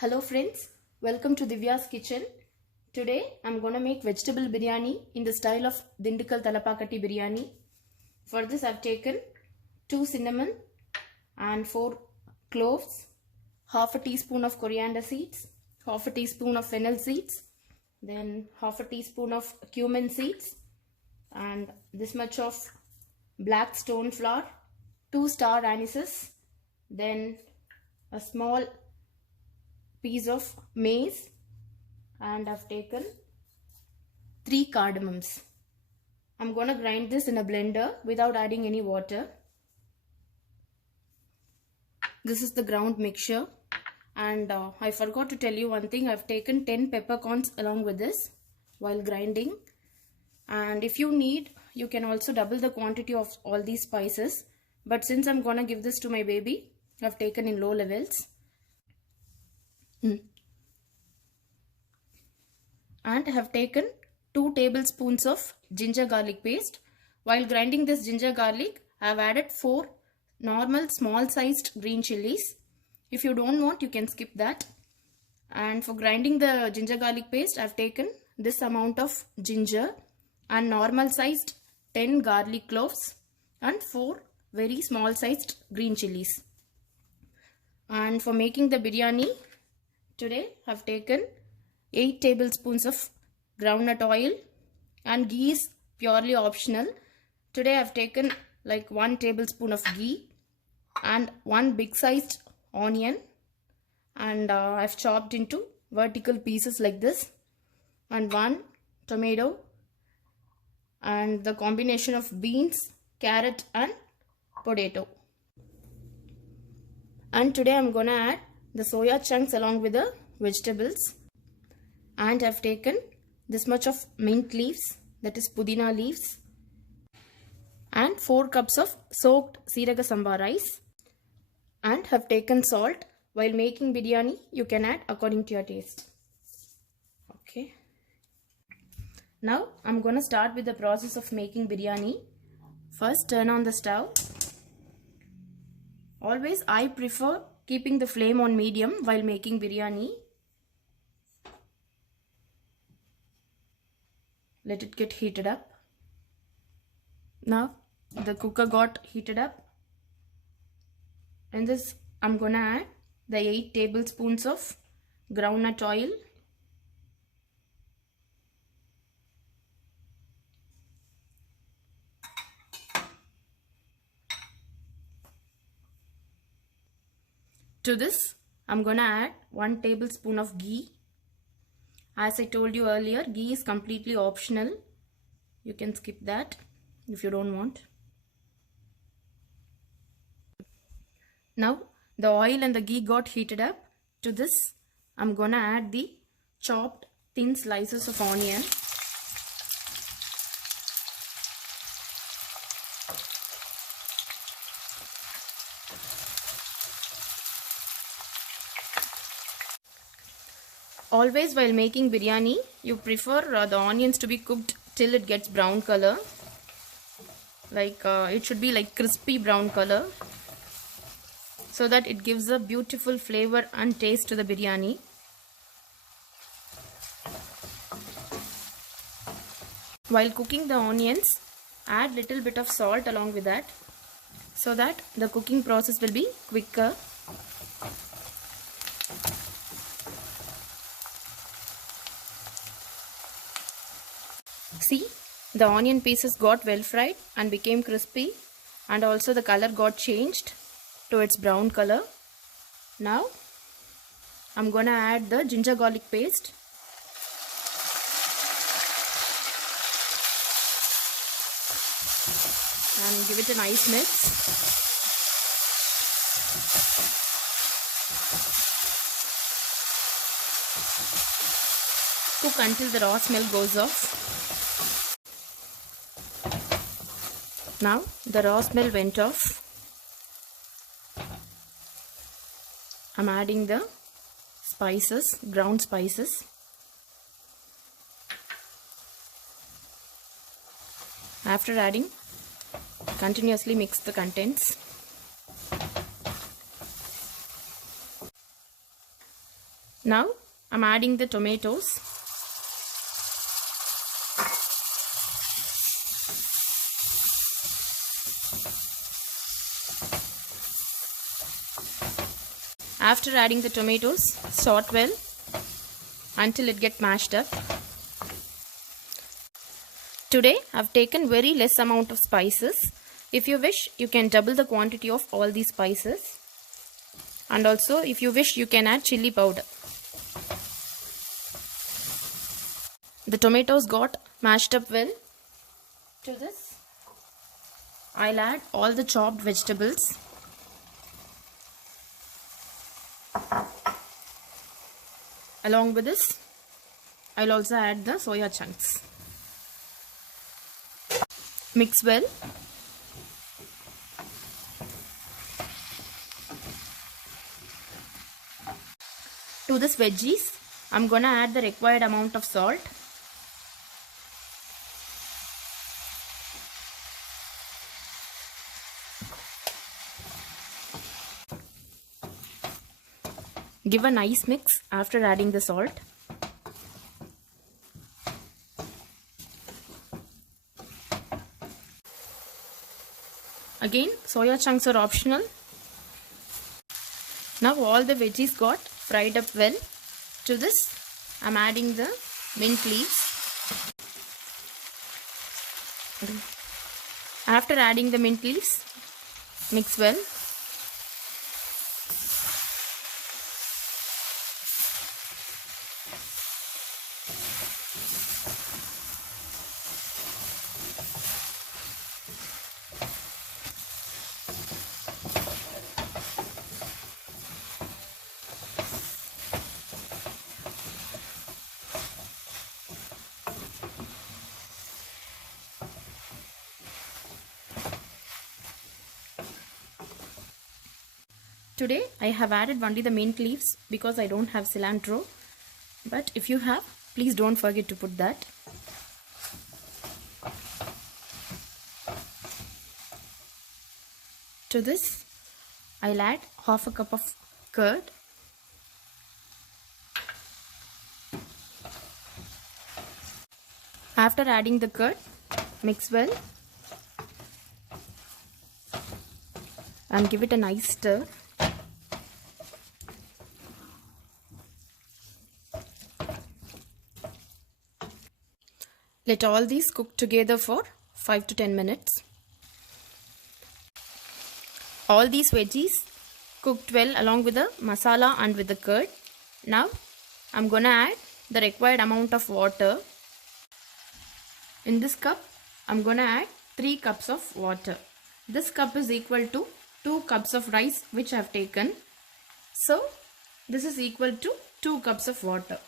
Hello friends, welcome to Divya's kitchen. Today I'm gonna make vegetable biryani in the style of Dindigul Talapakatti biryani. For this I've taken 2 cinnamon and 4 cloves, half a teaspoon of coriander seeds, half a teaspoon of fennel seeds, then half a teaspoon of cumin seeds and this much of black stone flour, 2 star anise, then a small piece of maize, and I've taken 3 cardamoms. I'm going to grind this in a blender without adding any water. This is the ground mixture, and I forgot to tell you one thing. I've taken 10 peppercorns along with this while grinding, and if you need you can also double the quantity of all these spices, but since I'm going to give this to my baby, I've taken in low levels. And I have taken 2 tablespoons of ginger garlic paste. While grinding this ginger garlic, I have added 4 normal small sized green chilies. If you don't want, you can skip that. And for grinding the ginger garlic paste, I have taken this amount of ginger and normal sized 10 garlic cloves and 4 very small sized green chilies. And for making the biryani, today I have taken 8 tablespoons of groundnut oil, and ghee is purely optional. Today I have taken like 1 tablespoon of ghee and 1 big sized onion, and I have chopped into vertical pieces like this, and 1 tomato, and the combination of beans, carrot and potato. And today I am gonna add the soya chunks along with the vegetables. And I've taken this much of mint leaves, that is pudina leaves, and 4 cups of soaked Siraga Samba rice, and have taken salt. While making biryani, you can add according to your taste. Okay. Now I'm gonna start with the process of making biryani. First, turn on the stove. Always I prefer keeping the flame on medium while making biryani. Let it get heated up. Now the cooker got heated up. In this I'm gonna add the 8 tablespoons of groundnut oil. To this I'm gonna add 1 tablespoon of ghee. As I told you earlier, ghee is completely optional. You can skip that if you don't want. Now the oil and the ghee got heated up. To this I'm gonna add the chopped thin slices of onion. Always while making biryani, you prefer the onions to be cooked till it gets brown color. Like it should be like crispy brown color, so that it gives a beautiful flavor and taste to the biryani. While cooking the onions, add little bit of salt along with that, so that the cooking process will be quicker. See, the onion pieces got well fried and became crispy, and also the color got changed to its brown color. Now I'm gonna add the ginger garlic paste. And give it a nice mix. Cook until the raw smell goes off. Now the raw smell went off. I'm adding the spices, ground spices. After adding, continuously mix the contents. Now I'm adding the tomatoes. After adding the tomatoes, sort well until it gets mashed up. Today I've taken very less amount of spices. If you wish, you can double the quantity of all these spices. And also, if you wish, you can add chili powder. The tomatoes got mashed up well. To this, I'll add all the chopped vegetables. Along with this, I'll also add the soya chunks. Mix well. To this veggies, I'm gonna add the required amount of salt. Give a nice mix after adding the salt. Again, soya chunks are optional. Now all the veggies got fried up well. To this, I'm adding the mint leaves. After adding the mint leaves, mix well. Today I have added only the mint leaves because I don't have cilantro, but if you have, please don't forget to put that. To this, I'll add half a cup of curd. After adding the curd, mix well and give it a nice stir. Let all these cook together for 5 to 10 minutes. All these veggies cooked well along with the masala and with the curd. Now I'm gonna add the required amount of water. In this cup, I'm gonna add 3 cups of water. This cup is equal to 2 cups of rice which I have taken. So this is equal to 2 cups of water.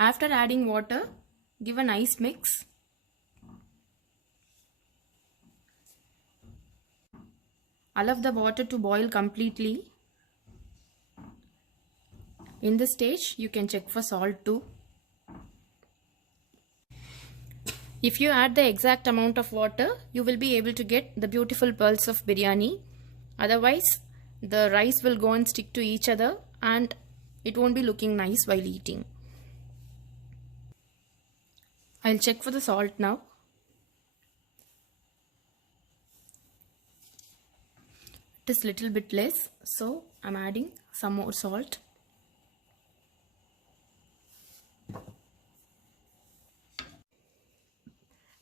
After adding water, give a nice mix. Allow the water to boil completely. In this stage, you can check for salt too. If you add the exact amount of water, you will be able to get the beautiful pearls of biryani. Otherwise, the rice will go and stick to each other and it won't be looking nice while eating. I'll check for the salt now. It is little bit less, so I'm adding some more salt.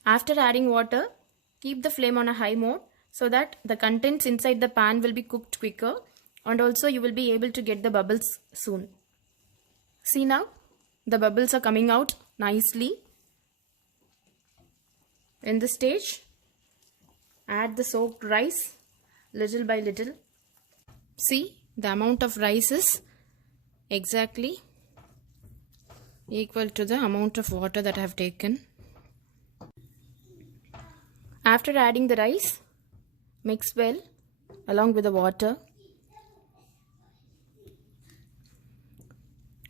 After adding water, keep the flame on a high mode so that the contents inside the pan will be cooked quicker and also you will be able to get the bubbles soon. See now, the bubbles are coming out nicely. In this stage, add the soaked rice little by little. See, the amount of rice is exactly equal to the amount of water that I have taken. After adding the rice, mix well along with the water.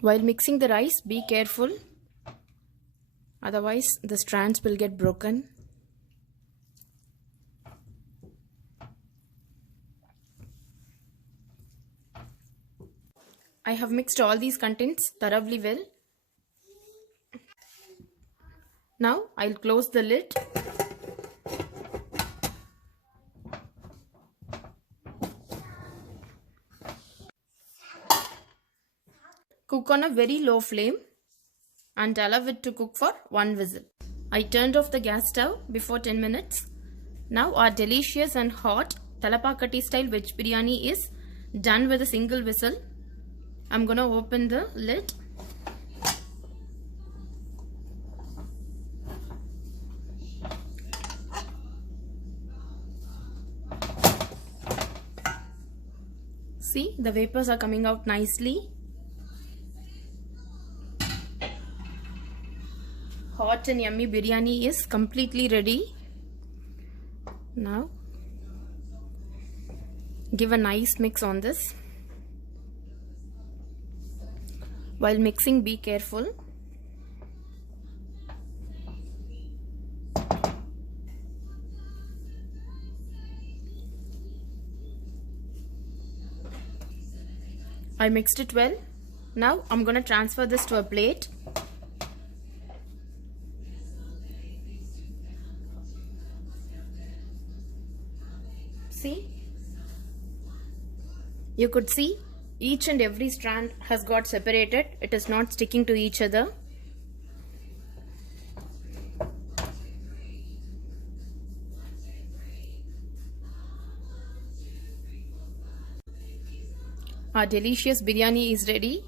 While mixing the rice, be careful, otherwise the strands will get broken. I have mixed all these contents thoroughly well. Now I'll close the lid. Cook on a very low flame and allow it to cook for 1 whistle. I turned off the gas stove before 10 minutes. Now our delicious and hot Talapakatti style veg biryani is done with a single whistle. I'm gonna open the lid. See, the vapors are coming out nicely. Hot and yummy biryani is completely ready. Now give a nice mix on this. While mixing, be careful. I mixed it well. Now I'm gonna transfer this to a plate. See, you could see each and every strand has got separated. It is not sticking to each other. Our delicious biryani is ready.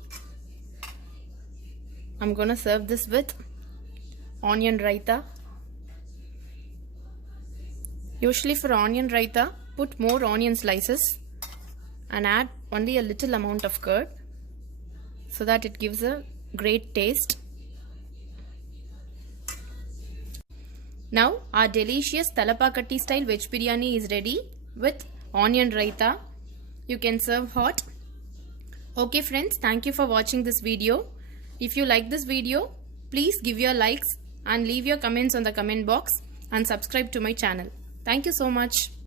I'm gonna serve this with onion raita. Usually for onion raita, put more onion slices and add only a little amount of curd so that it gives a great taste. Now our delicious Talapakatti style veg biryani is ready with onion raita. You can serve hot. Okay friends, thank you for watching this video. If you like this video, please give your likes and leave your comments on the comment box and subscribe to my channel. Thank you so much.